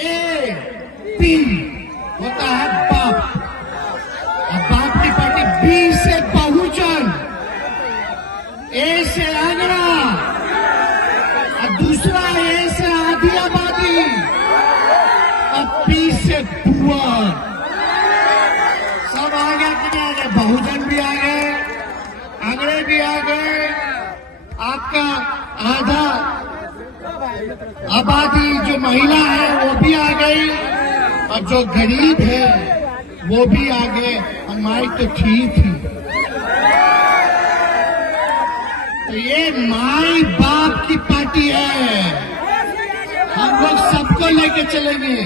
A P होता है बाप। और बाप की पार्टी बी से बहुजन, ए से आगरा, और दूसरा ए से आधी आबादी, और पी से पुअर। सब आ गया कि नहीं आ गया? बहुजन भी आ गए, आंकड़े भी आ गए, आपका आधा आबादी जो महिला है वो भी आ गई, और जो गरीब है वो भी आ गए। और माई तो ठीक थी। तो ये माई बाप की पार्टी है, हम लोग सबको लेके चलेंगे।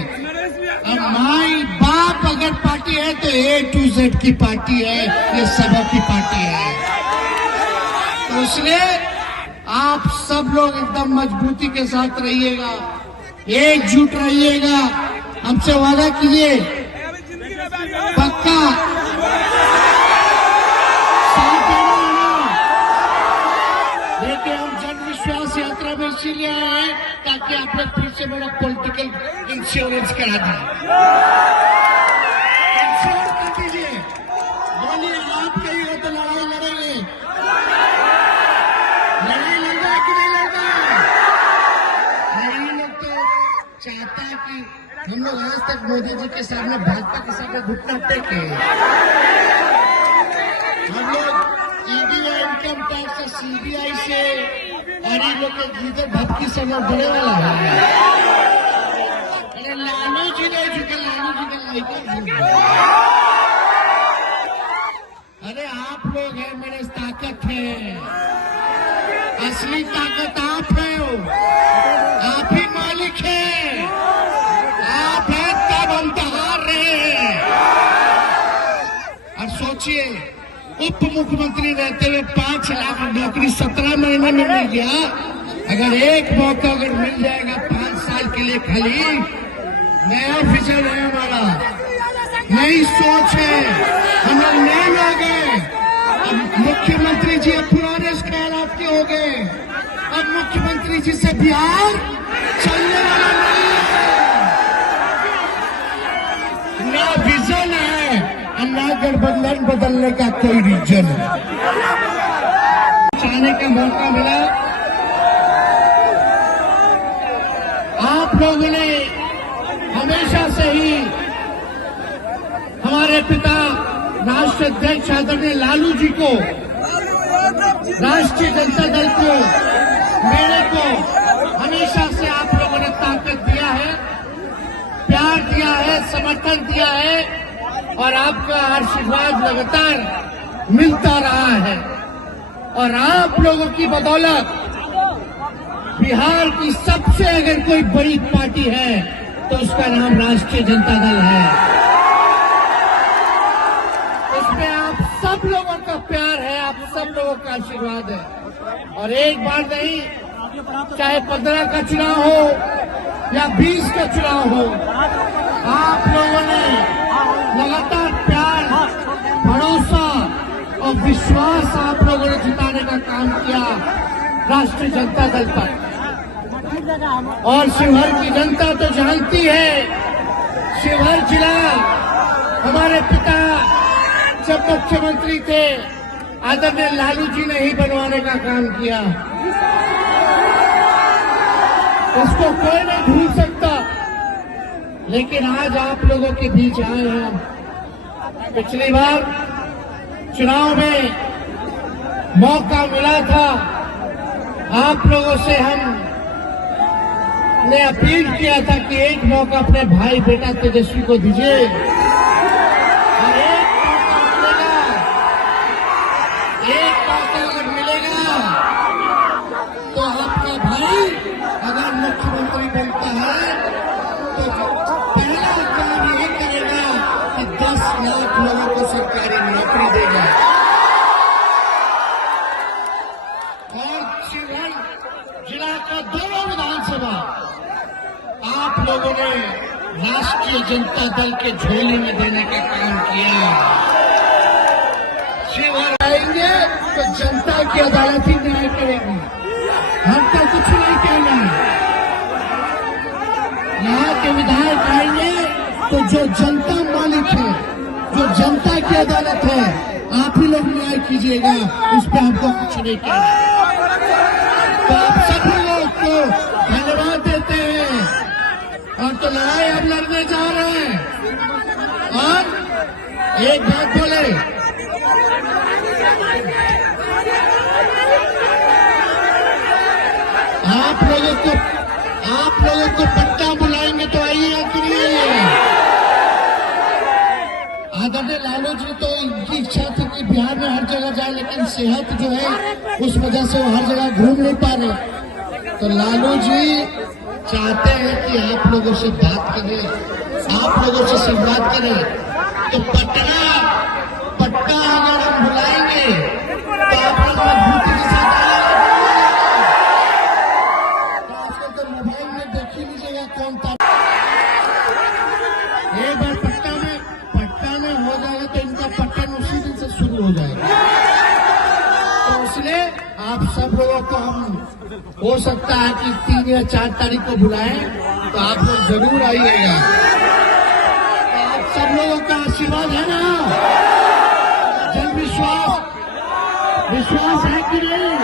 और माई बाप अगर पार्टी है तो A to Z की पार्टी है, ये सबों की पार्टी है। तो इसलिए आप सब लोग एकदम मजबूती के साथ रहिएगा, एकजुट रहिएगा। हमसे वादा कीजिए, पक्का साथ देना है ना? देखिए, हम जन विश्वास यात्रा में इसीलिए आए हैं ताकि आप लोग फिर से मेरा पॉलिटिकल इंश्योरेंस करा दें। इंश्योर कर दीजिए। बोलिए, आप कहीं हो तो लड़ाई लड़ेंगे। लड़ाई लड़ रहा है कि नहीं लड़ रहा है? ये लोग तो चाहता है कि हम लोग आज तक मोदी जी के सामने, भाजपा के सामने घुटना टेके। हम लोग ईडी या इनकम टैक्स से, CBI से, और इन लोग के गीदर भक्ति से लोग डरे वाला है। अरे लालू जी नहीं झुके, लालू जी का लड़का। अरे आप लोग हैं, मेरे ताकत है, असली ताकत आप है, आप ही मालिक है, आप हैं तब हम हार रहे हैं। और सोचिए, उप मुख्यमंत्री रहते हुए 5 लाख नौकरी 17 महीने में मिल गया। अगर एक मौका अगर मिल जाएगा 5 साल के लिए, खाली नया विजन है हमारा, नई सोच है, हम लोग नए लोग हैं। मुख्यमंत्री जी अब पुराने ख्याल आपके हो गए। अब मुख्यमंत्री जी से बिहार चलने वाला नहीं है। ना विजन है और ना गठबंधन बदलने का कोई रीजन है। चाहने का मौका मिला। आप लोगों ने हमेशा से ही हमारे पिता राष्ट्रीय अध्यक्ष आदरणीय लालू जी को, राष्ट्रीय जनता दल को, मेरे को हमेशा से आप लोगों ने ताकत दिया है, प्यार दिया है, समर्थन दिया है, और आपका आशीर्वाद लगातार मिलता रहा है। और आप लोगों की बदौलत बिहार की सबसे अगर कोई बड़ी पार्टी है तो उसका नाम राष्ट्रीय जनता दल है। उसमें आप सब लोगों का प्यार है, आप सब लोगों का आशीर्वाद है। और एक बार नहीं, चाहे 15 का चुनाव हो या 20 का चुनाव हो, आप लोगों ने लगातार प्यार, भरोसा और विश्वास आप लोगों ने जिताने का काम किया राष्ट्रीय जनता दल पर। और शिवहर की जनता तो जानती है, शिवहर जिला हमारे पिता जब मुख्यमंत्री थे आदरणीय लालू जी ने ही बनवाने का काम किया। उसको कोई नहीं भूल सकता। लेकिन आज आप लोगों के बीच आए हैं। पिछली बार चुनाव में मौका मिला था, आप लोगों से हमने अपील किया था कि एक मौका अपने भाई बेटा तेजस्वी को दीजिए, और एक मौका अगर मिलेगा तो आपका भाई अगर मुख्यमंत्री बनता है तो पहला काम ये करेगा कि 10 लाख लोगों को सरकारी नौकरी देगा। और शिवहर जिला का दोनों विधानसभा आप लोगों ने राष्ट्रीय जनता दल के झोली में देने का काम किया। शिवहर आएंगे तो जनता की अदालत ही न्याय करेगी, हम तो कुछ नहीं कहना है। यहाँ के विधायक आएंगे तो जो जनता मालिक है, जो जनता की अदालत है, आप ही लोग न्याय कीजिएगा, इस पे हमको कुछ नहीं कहना। तो आप सभी लोग को धन्यवाद देते हैं और तो लड़ाई अब लड़ने जा रहे हैं। और एक बात बोले, आप लोगों को पट्टा बुलाएंगे तो आइएगा कि नहीं आइएगा? आदरणीय लालू जी तो इनकी इच्छा थी कि बिहार में हर जगह जाए, लेकिन सेहत जो है उस वजह से वो हर जगह घूम नहीं पा रहे। तो लालू जी चाहते हैं कि आप लोगों से बात करें, आप लोगों से संवाद करें। तो पट्टा अगर हम बुलाएंगे तो आप लोग मजबूती के साथ मोबाइल में देख ही लीजिएगा कौन था। एक बार पट्टा में हो जाएगा तो इनका पट्टन उसी दिन से शुरू हो जाएगा। तो इसलिए आप सब लोगों को हम हो सकता है कि 3 या 4 तारीख को बुलाएं, तो आप लोग जरूर आइएगा। तो आप सब लोगों का आशीर्वाद है ना? जन विश्वास है कि नहीं?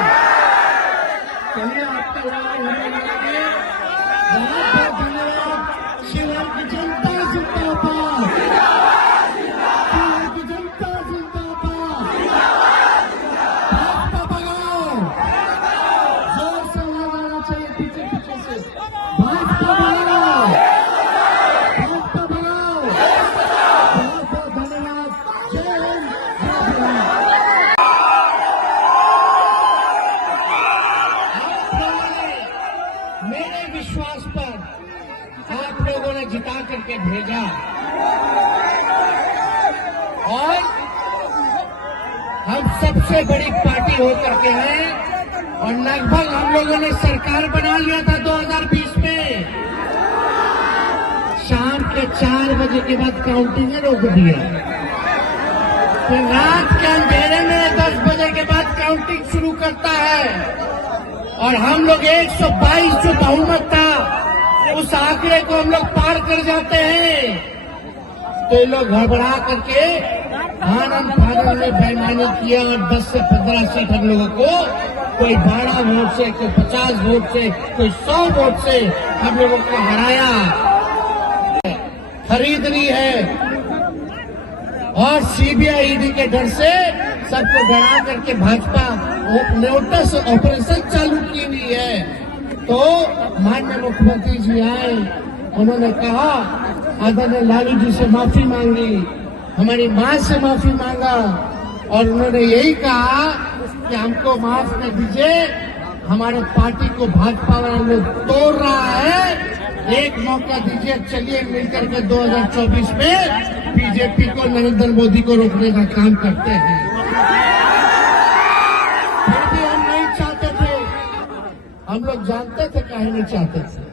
चलिए आपका होने लगे। बहुत बहुत धन्यवाद। शिवहर की जनता जिंदाबाद, शिवहर की जनता जिंदाबाद। भाजपा भगाओ, जोर से आवाज आना चाहिए पीछे से। भाजपा भगाओ, भाजपा भगाओ। बहुत बहुत धन्यवाद। जय हिंद, जय भारत। मेरे विश्वास पर आप लोगों ने जिता करके भेजा और हम सबसे बड़ी पार्टी होकर के हैं और लगभग हम लोगों ने सरकार बना लिया था 2020 में। शाम के 4 बजे के बाद काउंटिंग रोक दिया, फिर रात के अंधेरे में 10 बजे के बाद काउंटिंग शुरू करता है और हम लोग 122 जो बहुमत था उस आंकड़े को हम लोग पार कर जाते हैं। तो ये लोग घबरा करके आनंद फानंद में बेईमानी किया और 10 से 15 सीट हम लोगों को, कोई 12 वोट से, कोई 50 वोट से, कोई 100 वोट से हम लोगों को हराया। खरीदनी है और सीबीआई ईडी के डर से सबको डरा करके भाजपा नोटिस ऑपरेशन चालू की हुई है। तो माननीय मुख्यमंत्री जी आए, उन्होंने कहा, आदरणीय लालू जी से माफी मांगी, हमारी मां से माफी मांगा और उन्होंने यही कहा कि हमको माफ कर दीजिए, हमारे पार्टी को भाजपा वाला लोग तोड़ रहा है, एक मौका दीजिए, चलिए मिलकर के 2024 में बीजेपी को, नरेंद्र मोदी को रोकने का काम करते हैं। फिर भी हम नहीं चाहते थे, हम लोग जानते थे काहे नहीं चाहते थे।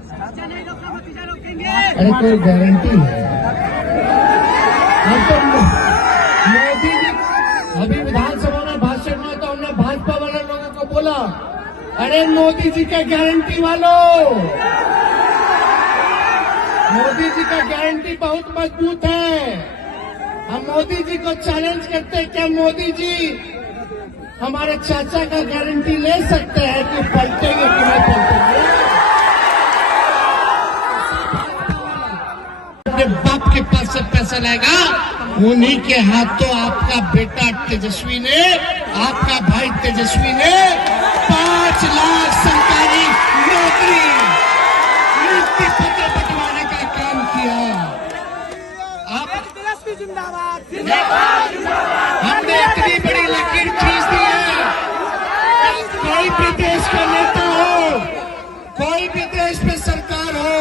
अरे कोई गारंटी है? हम तो मोदी जी अभी विधानसभा में भाषण में तो हमने भाजपा वाले लोगों को बोला, अरे मोदी जी का गारंटी वालों, मोदी जी का गारंटी बहुत मजबूत है। हम मोदी जी को चैलेंज करते हैं, क्या मोदी जी हमारे चाचा का गारंटी ले सकते हैं कि पलटेंगे कि नहीं पलटेंगे? अपने बाप के पास से पैसा लाएगा, उन्हीं के हाथों आपका बेटा तेजस्वी ने, आपका भाई तेजस्वी ने 5 लाख सरकारी नौकरी नियुक्ति पत्र बंटवाने का काम किया। आप हमने इतनी बड़ी लकीर खींच दी है, कोई भी देश का नेता हो, कोई भी देश में सरकार हो,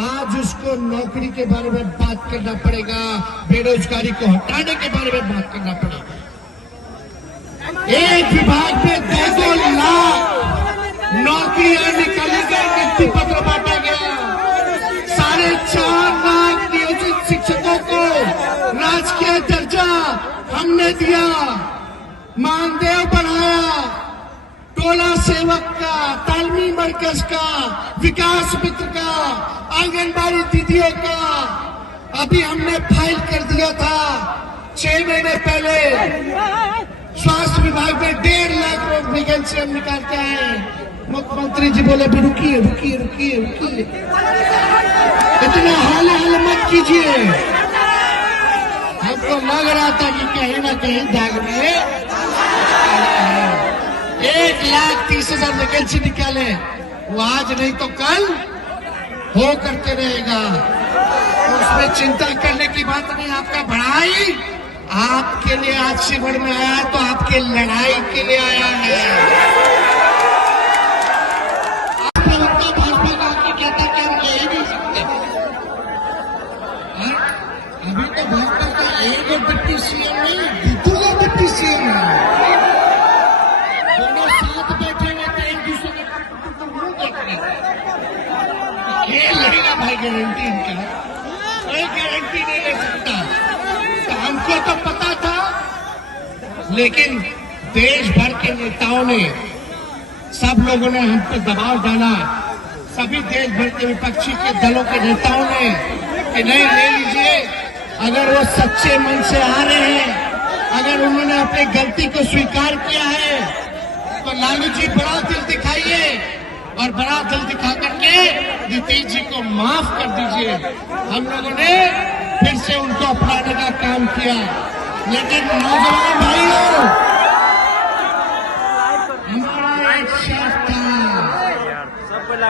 आज उसको नौकरी के बारे में बात करना पड़ेगा, बेरोजगारी को हटाने के बारे में बात करना पड़ेगा। एक विभाग में 2-2 लाख नौकरियां निकाली गई, नियुक्ति पत्र बांटा गया। 4.5 लाख नियोजित शिक्षकों को राजकीय दर्जा हमने दिया, मानदेय बढ़ाया, टोला सेवक का, तालमी मरकज का, विकास मित्र का, आंगनबाड़ी दीदियों का अभी हमने फाइल कर दिया था 6 महीने पहले। स्वास्थ्य विभाग में 1.5 लाख वैकेंसी हम निकाल के आए। मुख्यमंत्री जी बोले भी रुकिए रुकिए रुकिए रुकिए, इतना हाल मत कीजिए। हमको लग रहा था कि कहीं ना कहीं दाग में 1,30,000 वैकेंसी निकाले, वो आज नहीं तो कल हो करके रहेगा। उसमें चिंता करने की बात नहीं। आपका बढ़ाई आपके लिए आज शिविर में आया तो आपके लड़ाई के लिए आया है। भाजपा का आके कहता कि हम ले ही नहीं सकते। अभी तो भाजपा का एक डिप्टी सीएम नहीं, 2 डिप्टी सीएम है। दोनों साथ बैठे हुए थे, एक दूसरे के मुंह देख रहे थे। ये लेगा भाई गारंटी, इनका कोई गारंटी नहीं ले सकता। तो हमको तो पता था, लेकिन देश भर के नेताओं ने, सब लोगों ने हम पर दबाव डाला। सभी देश भर के विपक्षी के दलों के नेताओं ने कि नहीं ले लीजिए। अगर वो सच्चे मन से आ रहे हैं, अगर उन्होंने अपनी गलती को स्वीकार किया है, तो लालू जी बड़ा दिल दिखाइए और बड़ा दिल दिखा करके नीतीश जी को माफ कर दीजिए। हम लोगों ने फिर से उनको अपनाने का काम किया। लेकिन नौजवान भाइयों, हमारा एक शेफ था,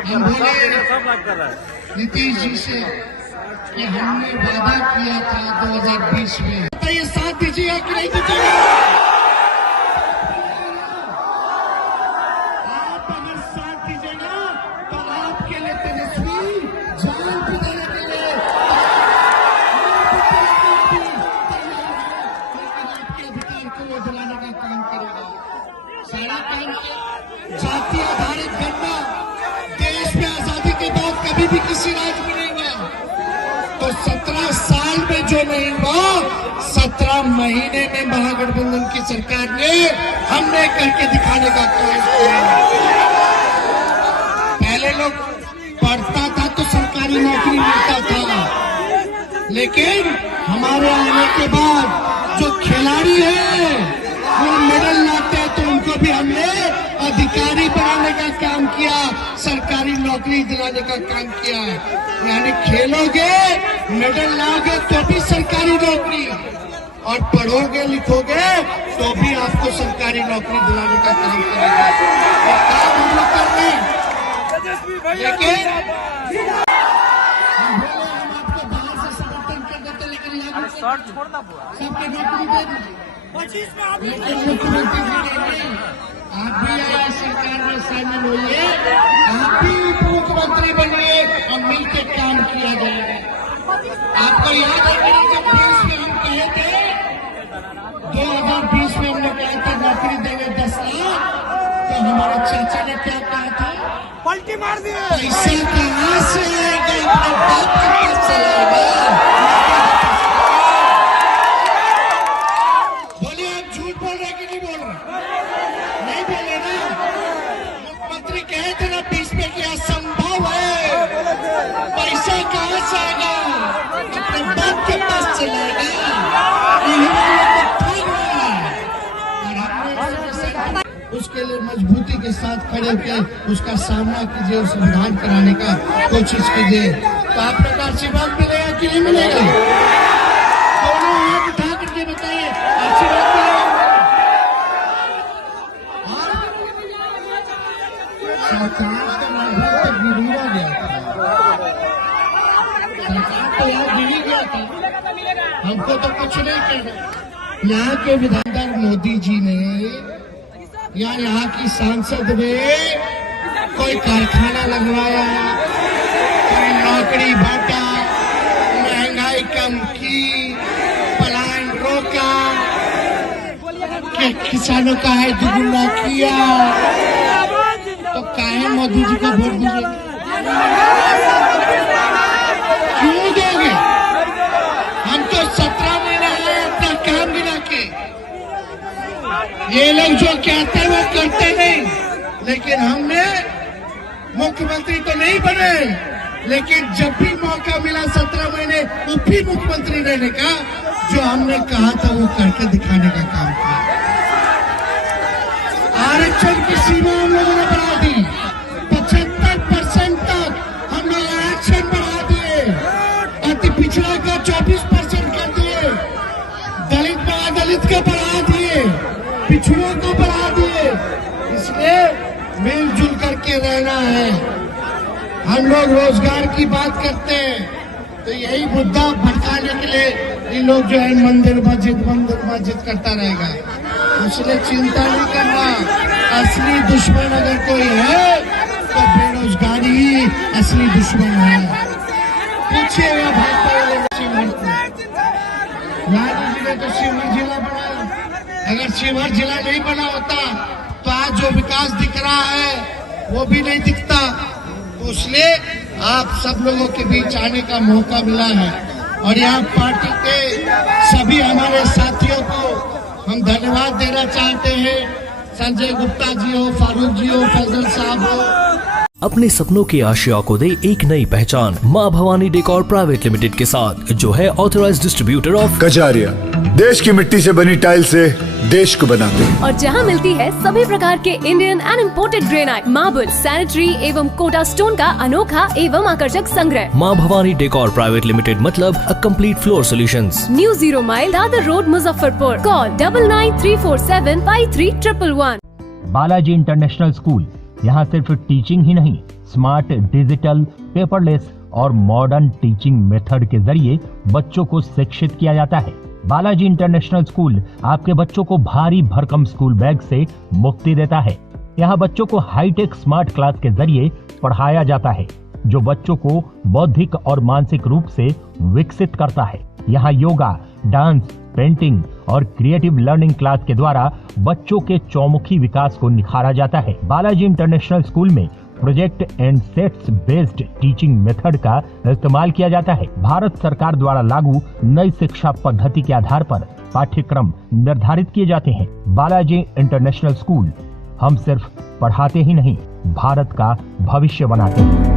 हम बोले नीतीश जी से कि हमने वादा किया था 2020 में, बताइए साथ दीजिएगा कि नहीं दीजिएगा? आप अगर साथ दीजिएगा तो आपके लिए तेजस्वी जान पे देने के लिए आपके अधिकार को वो दिलाने का काम करेगा। सारा काम किया। जाति आधारित गणना देश में आजादी के बाद कभी भी किसी राज्य में नहीं हुआ। तो 17 साल में जो नहीं हुआ, 17 महीने में महागठबंधन की सरकार ने हमने करके दिखाने का काम किया। पहले लोग पढ़ता था तो सरकारी नौकरी मिलता था, लेकिन हमारे आने के बाद जो खिलाड़ी है वो मेडल लाते हैं, तो उनको भी हमने अधिकारी बनाने का काम किया, सरकारी नौकरी दिलाने का काम किया। यानी खेलोगे, मेडल लाओगे तो भी सरकारी नौकरी, और पढ़ोगे लिखोगे तो भी आपको सरकारी नौकरी दिलाने का काम करेगा। और काम हम लोग कर रहे हैं। लेकिन हम आपको बाहर से समर्थन कर देते, लेकिन सबके नौकरी दे दीजिए। लेकिन मुख्यमंत्री जी नहीं, आप भी आए सरकार में शामिल होइए, आप भी मुख्यमंत्री बनिए और मिलकर काम किया जाएगा। आपको याद है कि जब 20 में हम कहे थे, 2020 में हमने कहा था नौकरी देंगे 10 लाख, तो हमारे चाचा ने क्या कहा था? पलटी मार दिया। पैसे कहाँ से आएगा? अपने बाप के पास से आएगा। बोलिए, आप झूठ बोल रहे कि नहीं बोल रहे? नहीं बोले ना। मुख्यमंत्री कहे थे ना 20 में कि असंभव है, पैसा कहाँ से आएगा? अपने बाप के पास से लाएगा। उसके लिए मजबूती के साथ खड़े होकर उसका सामना कीजिए, उसे विधान कराने का कोशिश कीजिए। तो आप लोग का आशीर्वाद मिलेगा कि नहीं मिलेगा? दोनों हाथ उठा करके बताइए, आशीर्वाद मिलेगा? सरकार का नाम तो गिरी गया था, सरकार तो यहाँ गिरी गया था, हमको तो कुछ नहीं कहना। यहाँ के विधानसभा मोदी जी ने या यहाँ की सांसद ने कोई कारखाना लगवाया, कोई नौकरी बांटा, महंगाई कम की, पलायन रोका, किसानों का है दुगुना किया, तो काहे मोदी जी को वोट दीजिए? क्यों दोगे? हम तो 17 महीने आए अपना काम गिरा के। ये लोग जो कहते हैं वो करते नहीं। लेकिन हमने मुख्यमंत्री तो नहीं बने, लेकिन जब भी मौका मिला 17 महीने उप मुख्यमंत्री रहने का, जो हमने कहा था वो करके दिखाने का काम किया। आरक्षण की सीमा हम लोगों ने बढ़ा दी, 75% तक हम लोग आरक्षण बढ़ा दिए, अति पिछड़ा का 24% कर दिए, दलित महादलित का बढ़ा दिए, पिछड़ों को बढ़ा दिए। इसलिए मिलजुल करके रहना है। हम लोग रोजगार की बात करते हैं तो यही मुद्दा भड़काने के लिए ये लोग जो है मंदिर मस्जिद करता रहेगा। इसलिए चिंता नहीं करना, असली दुश्मन अगर कोई है तो बेरोजगारी ही असली दुश्मन है। पूछिएगा भाजपा शिवहर जी ने तो शिवहर जिला बनाया, अगर शिवहर जिला नहीं बना होता तो आज जो विकास दिख रहा है वो भी नहीं दिखता। तो इसलिए आप सब लोगों के बीच आने का मौका मिला है और यहाँ पार्टी के सभी हमारे साथियों को हम धन्यवाद देना चाहते हैं। संजय गुप्ता जी हो, फारूक जी हो, फैजल साहब हो। अपने सपनों की आशिया को दे एक नई पहचान माँ भवानी डेकोर प्राइवेट लिमिटेड के साथ, जो है ऑथराइज्ड डिस्ट्रीब्यूटर ऑफ कजारिया। देश की मिट्टी से बनी टाइल से देश को बनाते हैं और जहां मिलती है सभी प्रकार के Indian and imported granite, marble, sanitary एवं कोटा स्टोन का अनोखा एवं आकर्षक संग्रह। माँ भवानी डेकोर प्राइवेट लिमिटेड मतलब a complete floor solutions. New 0 mile Dadar road, Muzaffarpur. Call 9934753111। Balaji international school, यहाँ सिर्फ टीचिंग ही नहीं, स्मार्ट, डिजिटल, पेपरलेस और मॉडर्न टीचिंग मेथड के जरिए बच्चों को शिक्षित किया जाता है। बालाजी इंटरनेशनल स्कूल आपके बच्चों को भारी भरकम स्कूल बैग से मुक्ति देता है। यहाँ बच्चों को हाईटेक स्मार्ट क्लास के जरिए पढ़ाया जाता है, जो बच्चों को बौद्धिक और मानसिक रूप से विकसित करता है। यहाँ योगा, डांस, पेंटिंग और क्रिएटिव लर्निंग क्लास के द्वारा बच्चों के चौमुखी विकास को निखारा जाता है। बालाजी इंटरनेशनल स्कूल में project and sets based teaching method का इस्तेमाल किया जाता है। भारत सरकार द्वारा लागू नई शिक्षा पद्धति के आधार पर पाठ्यक्रम निर्धारित किए जाते हैं। बालाजी इंटरनेशनल स्कूल, हम सिर्फ पढ़ाते ही नहीं, भारत का भविष्य बनाते हैं।